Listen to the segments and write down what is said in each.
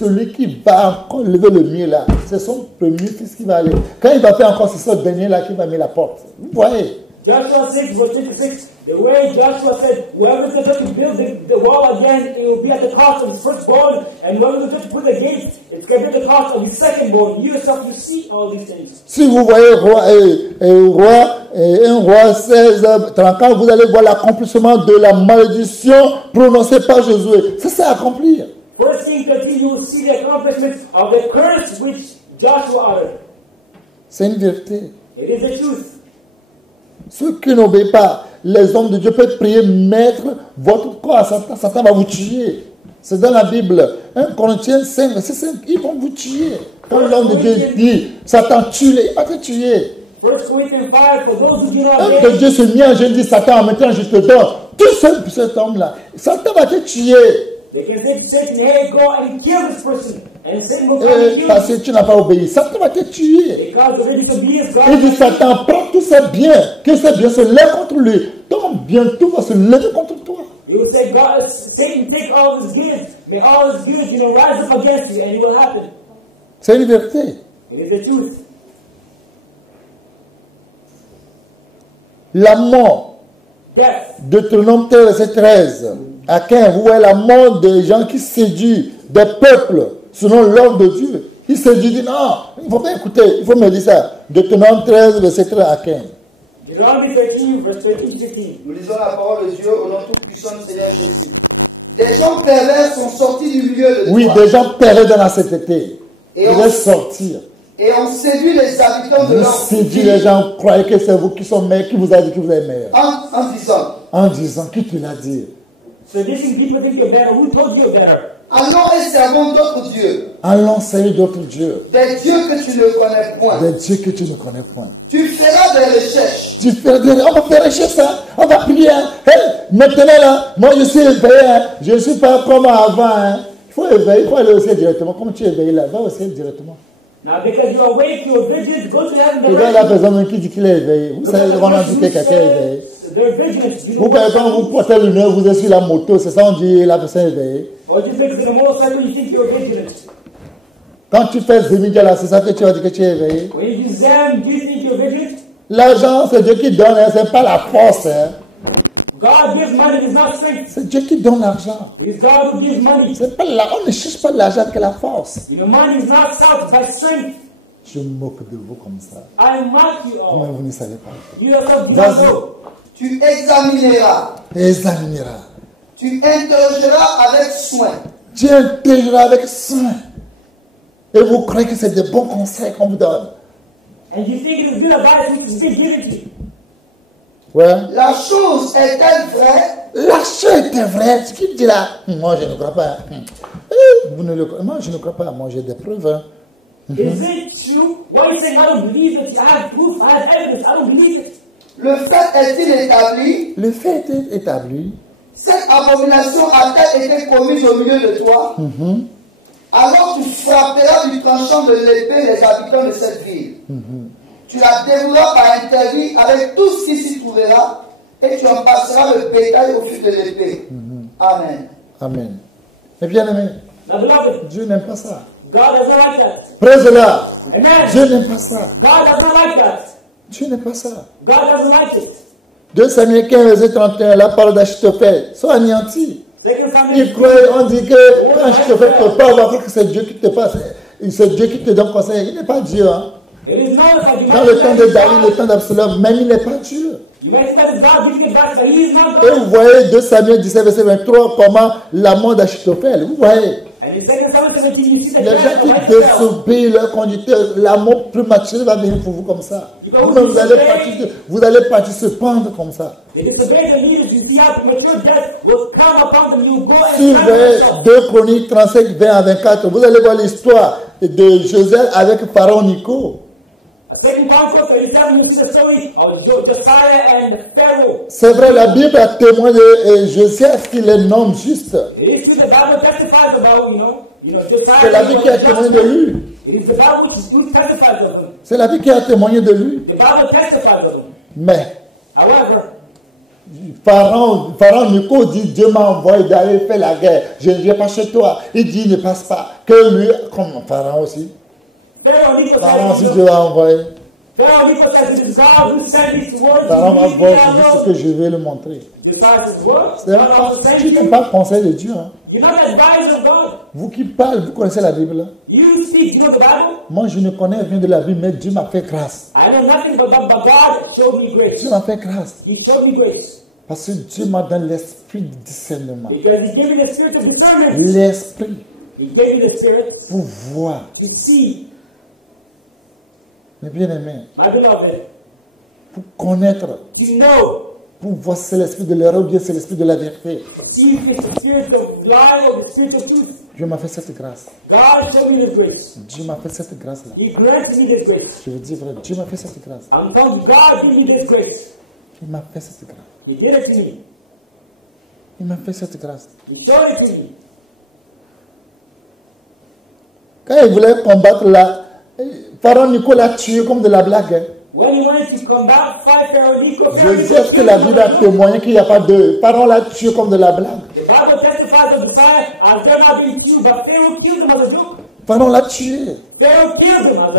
celui qui va encore lever le mieux là, c'est son premier fils qui va aller. Quand il va faire encore, c'est ce dernier là qui va mettre la porte. Vous voyez? Joshua 6, verse 56, the way Joshua said, whoever's going to build the wall again, it will be at the cost of his firstborn, and whoever's going to put the gates, it's going to be at the cost of his secondborn. You yourself, you see all these things. Si vous voyez un roi 16, 34, vous allez voir l'accomplissement de la malédiction prononcée par Josué. Ça, c'est accomplir. First King 13, you will see the accomplishment of the curse which Joshua uttered. C'est une vérité. It is the truth. Ceux qui n'obéissent pas, les hommes de Dieu peuvent prier, mettre votre corps à Satan. Satan va vous tuer. C'est dans la Bible. 1 Corinthiens 5, verset 5, ils vont vous tuer. Quand l'homme de Dieu dit, Satan tue-les, il va te tuer. 1 Corinthians 5, for those who do not L'homme de Dieu se met en jeune, dit Satan, maintenant je te donne. Tout seul pour cet homme-là. Satan va te tuer. they can say to Satan, hey, go and kill this person. And Satan will come and kill Parce you. que tu n'as pas obéi. Satan va te tuer. Because of his disobedience, God Il dit Satan, prends tous ses biens, que ses biens se lèvent contre lui. Donc bientôt va se lever contre toi. He will say, God, Satan, take all his gifts. May all his gifts, rise up against you, and it will happen. C'est une vérité. It is the truth. La mort, Death. Deutéronome 13, verset 13. À Cain, vous voyez la mort des gens qui séduisent des peuples selon l'ordre de Dieu. Ils séduisent, disent non, il ne faut pas écouter, il faut me dire ça. Deutéronome 13, verset 13 à Cain. Deuteronomy 13, verse 13 to 15. Nous lisons la parole de Dieu au nom tout-puissant du Seigneur Jésus. Des gens pervers sont sortis du milieu de Oui, toi des gens perdus dans la sainteté. Et Ils on- veulent sortir. et ont séduit les habitants de Vous leur séduisez les gens, croyez que c'est vous qui sont meilleurs, qui vous a dit que vous êtes meilleurs. en disant, En disant, qui te l'a dit? Seducing people think you're better. Who told you you're better? allons et servons d'autres dieux, Allons servir d'autres dieux. des dieux que tu ne connais point. Des dieux que tu ne connais point. Tu feras des recherches. Tu fais dire, on va faire recherche ça, on va prier. Hein. Hey, maintenant là, moi je suis éveillé, hein. Je ne suis pas comme avant. Hein. Il faut éveiller, il faut aller au ciel directement. Comme tu es éveillé là, va au ciel directement. Now, because you're awake, you're vigilant, go to heaven Regarde la directly. personne qui dit qu'il est éveillé. Vous savez, on a dit que quelqu'un est éveillé. They're vigilant. You Vous know pouvez quand vous portez le nez, vous êtes sur la moto, c'est ça on dit la personne est éveillée. or just because in a motorcycle, you think you're vigilant. Quand tu fais Zemidia là, c'est ça que tu vas dire que tu es éveillé. When you do Zam, do you think you're vigilant? L'argent, c'est Dieu qui donne, hein, c'est pas la force. Hein. God gives money, it's not strength. C'est Dieu qui donne l'argent. It's God who gives money. C'est pas la, on ne cherche pas l'argent avec la force. You know, money is not self, by strength. Je me moque de vous comme ça. I mock you Mais all. vous ne savez pas. You yourself do Vas-y. not know. Tu examineras. Examinera. Tu interrogeras avec soin. Tu intégreras avec soin. Et vous croyez que c'est de bons conseils qu'on vous donne. And you think it is good advice which is being given to you. Ouais. La chose est-elle vraie? La chose était vraie. Ce qu'il dit là, moi je ne crois pas. Vous ne le, moi je ne crois pas. Moi j'ai des preuves. Hein. Is it true? Why are you saying I don't believe it? I have proof, I have evidence, I don't believe it. Le fait est-il établi? Le fait est établi. Cette abomination a-t-elle été commise au milieu de toi? Alors tu frapperas du tranchant de l'épée les habitants de cette ville. Tu la dévoueras par interdit avec tout ce qui s'y trouvera et tu en passeras le bétail au fil de l'épée. Amen. Amen. Mais bien aimé, Now, beloved, Dieu n'aime pas ça. God does not like that. Praise-la. Amen. Dieu n'aime pas ça. God does not like that. Dieu n'aime pas ça. God doesn't like it. 2 Samuel 15, verset 31, la parole d'Achitophel, sont anéantis. Second Ils Samuel, croient, on dit que quand Achitophel te parle, on va croire que c'est Dieu qui te passe. C'est Dieu qui te donne conseil. Il n'est pas Dieu. Hein. it is known that you Dans le temps de David, le temps d'Absalom, même il n'est pas Dieu. You might think that it's God giving it back, but He is not Et God. vous voyez 2 Samuel 17, verset 23, comment la mort d'Achitophel. Vous voyez, And in Second Samuel 17, you see the les gens death qui of Ahithophel. désobéissent leur conducteur, l'amour prématuré va venir pour vous comme ça. Vous allez partir se pendre comme ça. They disobey the leaders, you see how premature death will come upon them. You will go Si and vous voyez yourself. 2 Chroniques 35, 20 à 24, vous allez voir l'histoire de Joseph avec Pharaon Nico. Second Chronicles 37, you see the story of Josiah and Pharaoh. C'est vrai, la Bible a témoin de Joseph qu'il est un homme juste. It is true the Bible testifies about, Josiah. C'est la Bible qui a témoigné de lui. It is the Bible which testifies of him. C'est la Bible qui a témoigné de lui. The Bible testifies of him. Mais However, Pharaon Nico dit, Dieu m'a envoyé d'aller faire la guerre. Je ne viens pas chez toi. Il dit, ne passe pas. Que lui, comme Pharaon aussi. Pharaon aussi, Dieu l'a envoyé. Pharaon va voir ce que je vais le montrer. Tu n'es pas conseil de Dieu. Hein. Vous qui parlez, vous connaissez la Bible. Moi, je ne connais rien de la Bible, mais Dieu m'a fait grâce. Dieu m'a fait grâce. Parce que Dieu m'a donné l'esprit de discernement. L'esprit pour voir. Mes bien-aimés, pour connaître, pour voir si c'est l'esprit de l'erreur ou bien c'est l'esprit de la vérité. Dieu m'a fait cette grâce. Dieu m'a fait cette grâce-là. Je veux dire vrai, Dieu m'a fait cette grâce. Il m'a fait cette grâce. Il m'a fait cette grâce. Quand il voulait combattre la... Pharaon Nico l'a tué comme de la blague. Je sais que la Bible a témoigné qu'il n'y a pas de... Pharaon l'a tué comme de la blague. Pharaon l'a tué.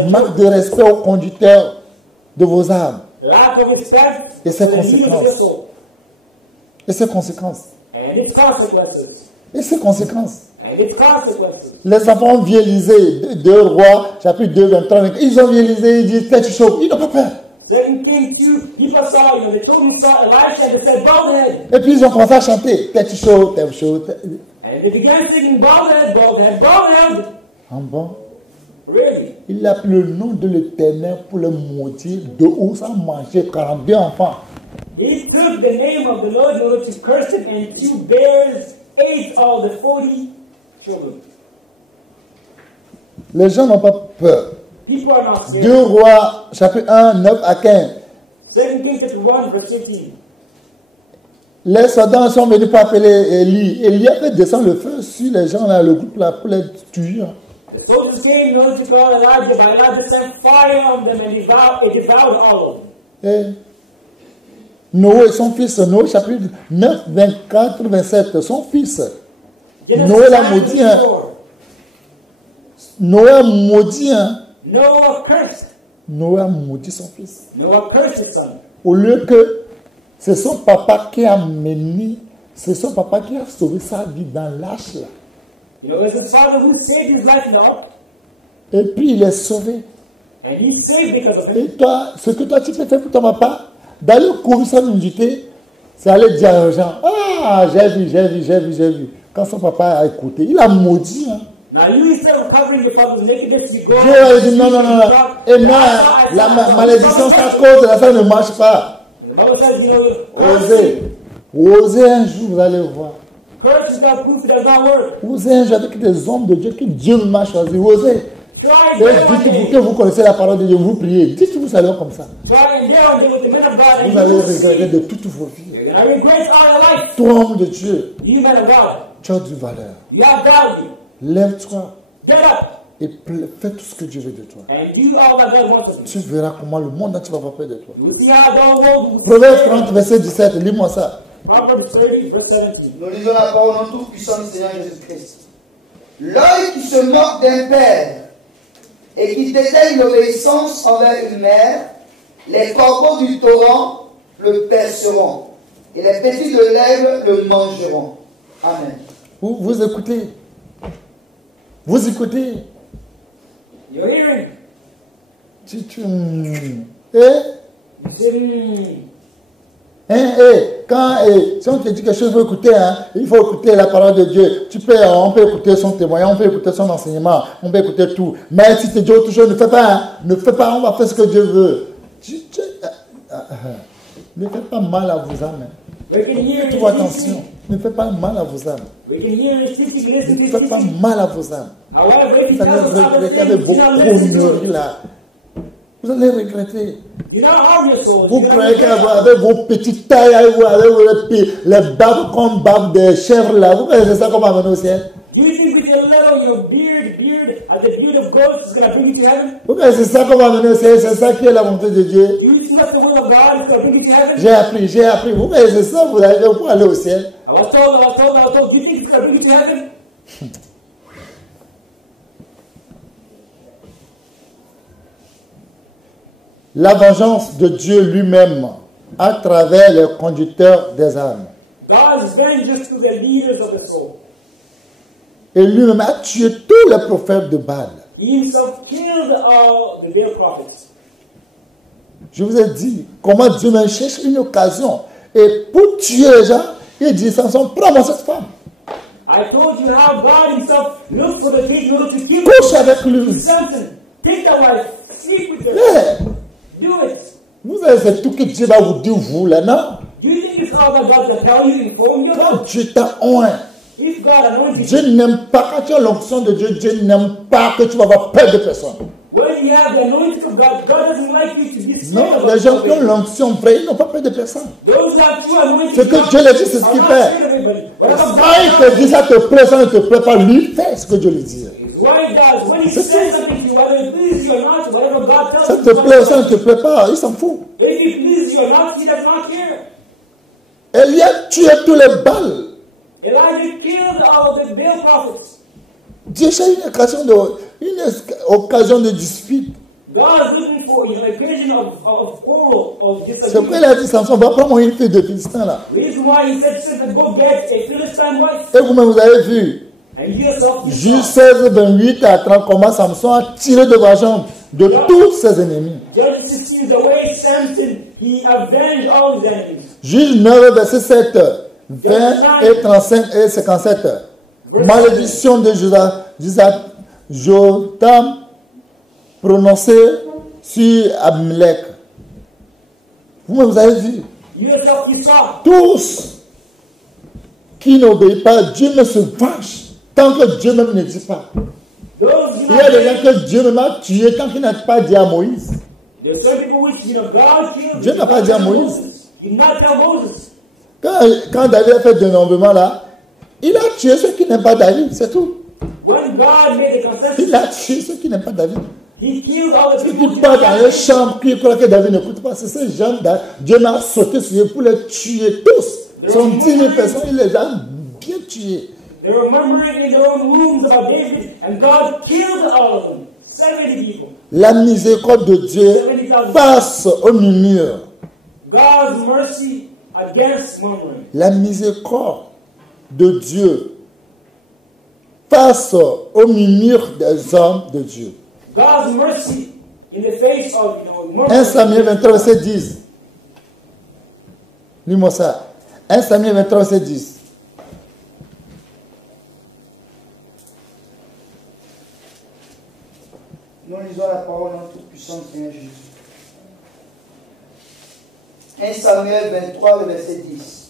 Manque de respect au conducteur de vos âmes. Et ses conséquences. Et ses conséquences. Et ses conséquences. Les enfants ont viélisé, 2 Rois, chapitre 2, 23, ils ont viélisé, ils disent, tête chauve, ils n'ont pas peur. Et puis ils ont commencé à chanter, tête chauve, tête chauve. En bon, il a pris le nom de l'Éternel pour le maudire, de où ça mangeait 42 enfants. He took the name of the Lord in order to curse him, and 2 bears ate all the 40 children. Les gens n'ont pas peur. People are not scared. 2 Rois, chapitre 1, 9 à 15. 2 Kings chapter 1, verse 15. Les soldats sont venus pour appeler Élie. Élie a fait descendre le feu sur les gens, là, le groupe là, pour les tuer. The soldiers came in order to call Elijah, but Elijah sent fire on them and devoured all of them. Noé et son fils, Noé chapitre 9, 24, 27, son fils. Noé l'a maudit. Hein. Noé a maudit. Hein. Noah cursed. Noé a maudit son fils. Noah cursed his son. Au lieu que c'est son papa qui a mené, c'est son papa qui a sauvé sa vie dans l'âge là. You know, it was his father who saved his life in the ark. Et puis il est sauvé. And he's saved because of Et him. toi, ce que toi tu peux faire pour ton papa, d'aller courir sans nudité, c'est aller dire aux gens, ah, j'ai vu. Quand son papa a écouté, il a maudit. Hein. Now you instead of covering your father's nakedness, you go Dieu a dit non. Et non, la malédiction, ça cause, ça ne marche pas. The Bible says, you know, Osez un jour, vous allez voir. curse is not proof it does not work. Osez un jour avec des hommes de Dieu que Dieu m'a choisi. Osez. Try Dites-vous que vous connaissez la parole de Dieu, vous priez. Dites-vous ça comme ça. and deal with the men of God, and Vous allez you will regretter see. de toutes vos vies. You're going to regret all your life. Toi, homme de Dieu, You men of God, tu as du valeur. you have value. Lève-toi Get up et fais tout ce que Dieu veut de toi. and do all that God wants of you. Tu verras comment le monde entier va avoir peur de toi. You will see how God will. Proverbe 30, verset 17, lis-moi ça. Proverbs 30, verse 17. Nous lisons la parole en tout puissant du Seigneur Jésus-Christ. L'œil qui se moque d'un père et qui dédaigne l'obéissance envers une mère, les corbeaux du torrent le perceront, et les petits de l'herbe le mangeront. Amen. Vous écoutez. Vous écoutez. You're hearing. Si on te dit quelque chose, il faut écouter, hein, il faut écouter la parole de Dieu. On peut écouter son témoignage, on peut écouter son enseignement, on peut écouter tout. Mais si tu dis autre chose, ne fais pas, hein, on va faire ce que Dieu veut. Ne faites pas mal à vos âmes. Faites attention, ne faites pas mal à vos âmes. Ne faites pas mal à vos âmes. Vous allez regretter avec vos conneries là. Vous allez regretter. Vous croyez qu'avec vos petites tailles, avec les babes comme babes de chèvres là, vous connaissez ça comme amener au ciel? Do you think with your little, your beard, as the beard of goats is going to bring you to heaven? Vous connaissez ça comme amener au ciel? C'est ça qui est la volonté de Dieu. Do you think that's the will of God is going to bring you to heaven? J'ai appris. Vous voyez, c'est ça, vous arrivez pour aller au ciel. I was told, do you think it's going to bring you to heaven? La vengeance de Dieu lui-même à travers les conducteurs des âmes. God's vengeance to the leaders of the soul. Et lui-même a tué tous les prophètes de Baal. He himself killed all the Baal prophets. Je vous ai dit comment Dieu me cherche une occasion. Et pour tuer les gens, il dit Samson, prends-moi cette femme. I told you how God himself looked for the king in order to kill Couche avec lui. Samson. Take that wife. Sleep with her. Yeah. Do it. Vous savez, c'est tout que Dieu va vous dire, vous, là, non? Do you think it's all that God can tell you, inform you Quand about? Dieu t'a oint, If God anoints you, Dieu n'aime pas, quand tu as l'onction de Dieu, Dieu n'aime pas que tu vas avoir peur de personne. when you have the anointing of God, God doesn't like you to be scared Non, about les gens qui ont something. l'onction vraie, ils n'ont pas peur de personne. Those that have true anointing, Ce que Dieu leur dit, c'est ce are qu'il not fait. scared of anybody. Whatever Quand il te dit ça te plaît, ça ne te plaît pas, lui fait ce que Dieu lui dit. What he does, when he says something to you, whether it pleases you or not, whatever God tells Ça you, te plaît, ça ne te plaît pas, il s'en fout. if it pleases you or not, he does not care. Élie a tué tous les Baals. Elijah killed all the Baal prophets. Dieu cherche une occasion de dispute. God's looking for an occasion of quarrel, of C'est pourquoi il disagreement. a dit Samson, va prendre une fille de Philistin là. Reason why he said, "Sister, go get a Philistine wife." Et vous-même, vous avez vu, And you yourself, Juge 16, 28 à 30, comment Samson a tiré de vengeance de tous ses ennemis. Judges 16, the way Samson, he avenged all his enemies. Juge 9, verset 7, 20 et 35 et 57. Malédiction de Jotham prononcée sur Abimelech. Vous-même, vous avez vu, You yourself, you saw. tous qui n'obéissent pas, Dieu ne se venge tant que Dieu même ne dit pas. Those Il y a des gens que Dieu même a tués tant qu'il n'a pas dit à Moïse. There's some people which, God killed. Dieu n'a pas dit à Moïse. He did not tell Moses. Quand David a fait dénombrement là, il a tué ceux qui n'aiment pas David, c'est tout. When God made the consensus, Il a tué ceux qui n'aiment pas David. he killed all the Ceux people qui partent dans les chambres, qui croient que David n'écoute pas, c'est ces gens, Dieu m'a sauté sur eux pour les tuer tous. Ce sont 10 000 personnes, il les a bien tués. They were murmuring in their own rooms about David, and God killed all of them. 70 people. La miséricorde de Dieu passe au murmure. God's mercy against murmuring. La miséricorde de Dieu face au murmure des hommes de Dieu. God's mercy in the face of, 1 Samuel 23, verset 10. Lis-moi ça. 1 Samuel 23, verset 10. Nous lisons la parole en toute puissance, Seigneur Jésus. 1 Samuel 23, le verset 10.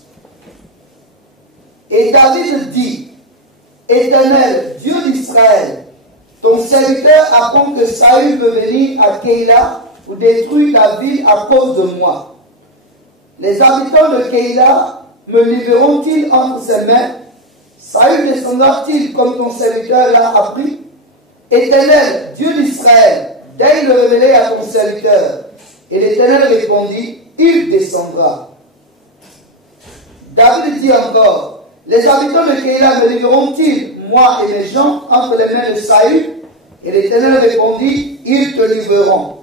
Et David dit, Éternel, Dieu d'Israël, ton serviteur apprend que Saül veut venir à Keïla pour détruire la ville à cause de moi. Les habitants de Keïla me livreront-ils entre ses mains? Saül descendra-t-il comme ton serviteur l'a appris? Éternel, Dieu d'Israël, daigne le révéler à ton serviteur. Et l'Éternel répondit, il descendra. David dit encore, les habitants de Keïla me livreront-ils, moi et mes gens, entre les mains de Saül? Et l'Éternel répondit, ils te livreront.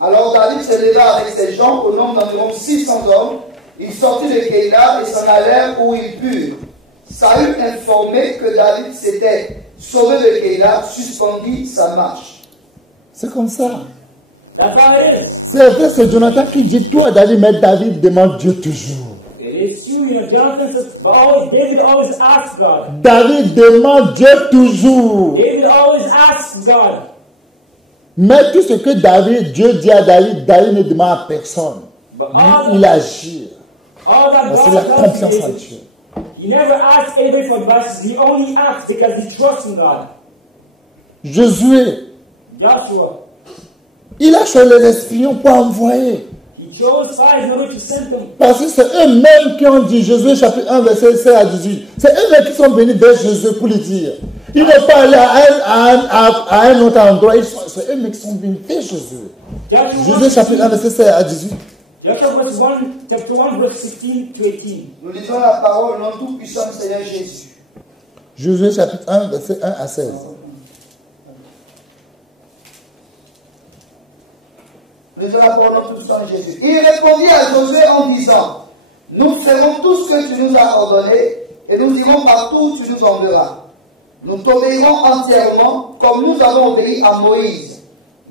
Alors David se leva avec ses gens au nombre d'environ 600 hommes. Ils sortirent de Keïla et s'en allèrent où ils purent. Saül, informé que David s'était sauvé de Keïla, suspendit sa marche. C'est comme ça. That's how it is. C'est vrai, c'est Jonathan qui dit tout à David, mais David demande Dieu toujours. It is true, Jonathan says, but David always asks God. David demande Dieu toujours. David always asks God. Mais tout ce que Dieu dit à David, David ne demande à personne. But Lui, il agit. all that Parce qu'il a God does confiance en is, Dieu. he never asks anybody for advice. He only asks because he trusts in God. Josué, Joshua, il a choisi les espions pour envoyer. he chose spies in order to send them. Parce que c'est eux-mêmes qui ont dit, Josué chapitre 1, verset 16 à 18. C'est eux-mêmes qui sont venus vers Josué pour lui dire. Ils n'ont pas allé à un autre endroit. C'est eux-mêmes qui sont venus vers Josué. Josué chapitre 1, verset 16 à 18. Joshua chapter 1, verse 16 to 18. Nous lisons la parole, nom tout-puissant du Seigneur Jésus. Josué chapitre 1, verset 1 à 16. Nous lisons la parole, nom tout-puissant de Jésus. Il répondit à Josué en disant, nous ferons tout ce que tu nous as ordonné et nous irons partout où tu nous enverras. Nous t'obéirons entièrement comme nous avons obéi à Moïse.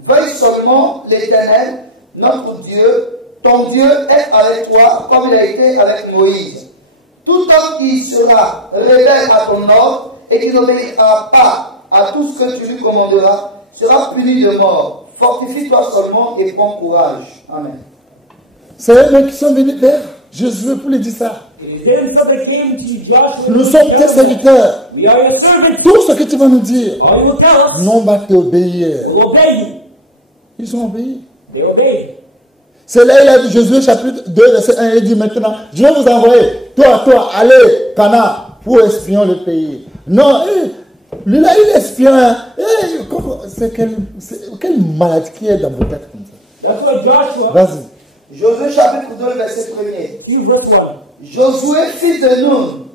Veuille seulement l'Éternel, notre Dieu, ton Dieu est avec toi comme il a été avec Moïse. Tout homme qui sera rebelle à ton ordre et qui n'obéira pas à tout ce que tu lui commanderas sera puni de mort. Fortifie-toi seulement et prends courage. Amen. C'est eux qui sont venus vers Jésus pour lui dire ça. Nous sommes tes serviteurs. Tout ce que tu vas nous dire, nous on va t'obéir. Ils ont obéi. C'est là il a dit, Josué chapitre 2, verset 1, il dit maintenant, je vais vous envoyer, toi, allez, Cana, pour espionner le pays. Non, lui là, il est espion. C'est quelle maladie qui est dans vos têtes comme ça? Vas-y. Josué chapitre 2, verset 1er. Josué, fils de Nun,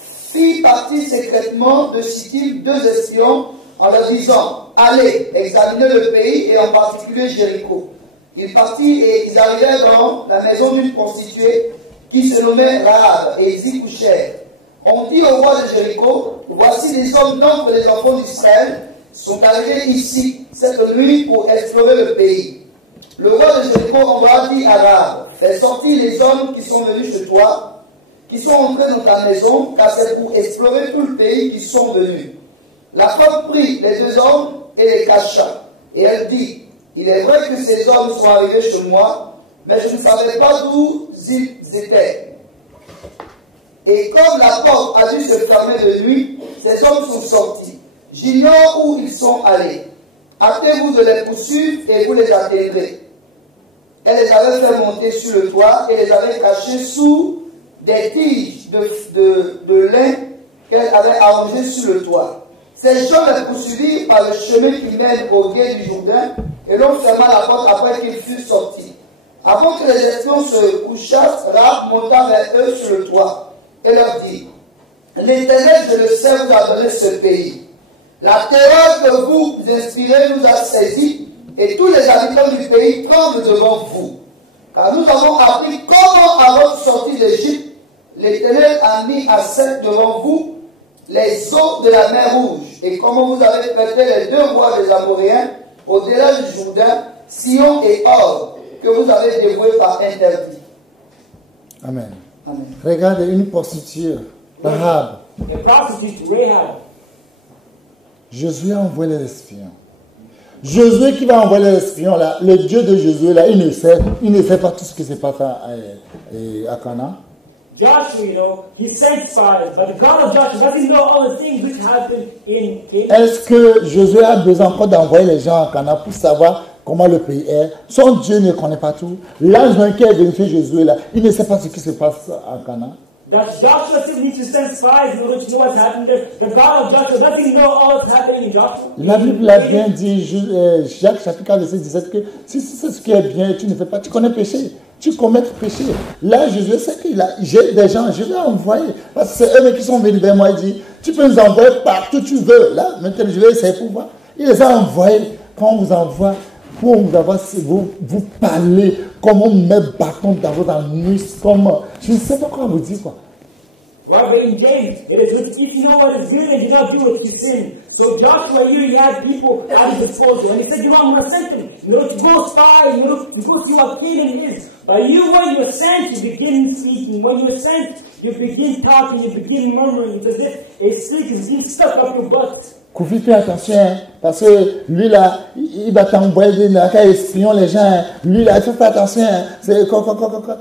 fit partir secrètement de Sittim 2 espions en leur disant, allez, examinez le pays et en particulier Jéricho. Ils partirent et ils arrivèrent dans la maison d'une prostituée qui se nommait Rahab et ils y couchèrent. On dit au roi de Jéricho, voici les hommes d'entre les enfants d'Israël sont arrivés ici cette nuit pour explorer le pays. Le roi de Jéricho envoya dit à Rahab, fais sortir les hommes qui sont venus chez toi, qui sont entrés dans ta maison, car c'est pour explorer tout le pays qu'ils sont venus. La femme prit les 2 hommes et les cacha. Et elle dit, il est vrai que ces hommes sont arrivés chez moi, mais je ne savais pas d'où ils étaient. Et comme la porte a dû se fermer de nuit, ces hommes sont sortis. J'ignore où ils sont allés. Hâtez-vous de les poursuivre et vous les atteindrez. Elle les avait fait monter sur le toit et les avait cachés sous des tiges de lin qu'elle avait arrangées sur le toit. Ces gens les poursuivirent par le chemin qui mène au gué du Jourdain et l'on ferma la porte après qu'ils furent sortis. Avant que les espions se couchassent, Rahab monta vers eux sur le toit et leur dit, l'Éternel, je le sais, vous a donné ce pays. La terreur que vous inspirez nous a saisis et tous les habitants du pays tremblent devant vous. Car nous avons appris comment à votre sortie d'Égypte, l'Éternel a mis à sec devant vous les eaux de la mer Rouge et comment vous avez traité les 2 rois des Amoréens au-delà du Jourdain, Sion et Or, que vous avez dévoués par interdit. Amen. Amen. Regardez une prostituée, Rahab. Josué a envoyé les espions. Josué qui va envoyer les espions là, le Dieu de Josué là, il ne sait pas tout ce qui s'est passé à Canaan. Joshua, you know, he sent spies, but the God of Joshua doesn't know all the things which happened in Canaan. Est-ce que Josué a besoin encore d'envoyer les gens à Canaan pour savoir comment le pays est? Son Dieu ne connaît pas tout. L'ange qui est venu chez Josué là, il ne sait pas ce qui se passe à Canaan. Does Joshua still need to send spies in order to know what's happening there? The God of Joshua doesn't know all that's happening in Joshua. La Bible a bien dit, Jacques chapitre 4 verset 17, que si c'est ce qui est bien, tu ne fais pas, tu connais péché. Tu commets péché. Là, Jésus sait qu'il a, j'ai des gens, je vais envoyer. Parce que c'est eux qui sont venus vers moi, il dit, tu peux nous envoyer partout où tu veux. Là, maintenant, je vais essayer pour voir. Il les a envoyés. Quand on vous envoie, pour vous parler, comme on met bâton dans votre anus, comme, je ne sais pas quoi vous dire, quoi. Right, but in James, it is written, if you know what is good and do not do it, you sin. So Joshua here, he had people at his disposal. And he said, I'm going to send them. You know, to go spy, you know, to go see what Canaan is. But you, when you are sent, you begin speaking. When you are sent, you begin talking, you begin murmuring. It's as if a stick is being stuck up your butt. Koufi, fais attention, hein, parce que lui là, il va t'envoyer, il va espion les gens. Hein. Lui là, il faut faire attention. Hein.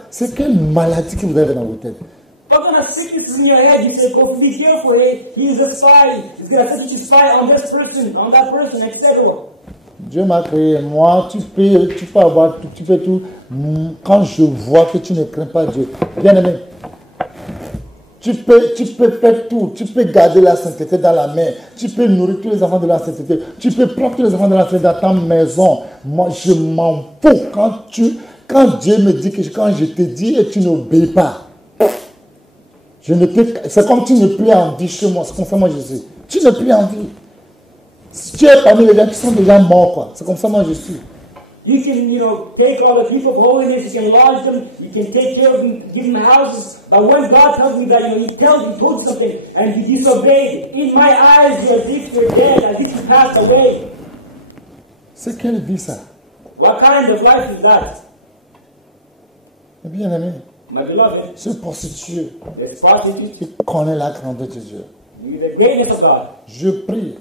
C'est quelle maladie que vous avez dans votre tête? What kind of sickness is in your head? You say, go be careful, hey, he's a spy. He's going to set you spy on this person, on that person, etc. Dieu m'a créé, moi, tu peux avoir tout, tu peux tout. Quand je vois que tu ne crains pas Dieu, bien aimé, tu peux faire tout, tu peux garder la sainteté dans la main, tu peux nourrir tous les enfants de la sainteté, tu peux prendre tous les enfants de la sainteté dans ta maison. Moi, je m'en fous quand tu Quand Dieu me dit que quand je te dis et tu n'obéis pas, c'est comme tu n'es plus en vie chez moi, c'est comme ça moi je suis. Tu n'es plus en vie. Tu es parmi les gens qui sont déjà morts, quoi. C'est comme ça moi je suis. You can, take all the people of holiness, you can lodge them, you can take care of them, give them houses. But when God tells me that, He told you something, and you disobeyed, in my eyes, you're as if you're dead, as if you passed away. C'est quelle vie ça? What kind of life is that? Bien aimé, My beloved, ce prostitué it's prostitute, qui connaît la grandeur de Dieu. the greatness of God. Je prie.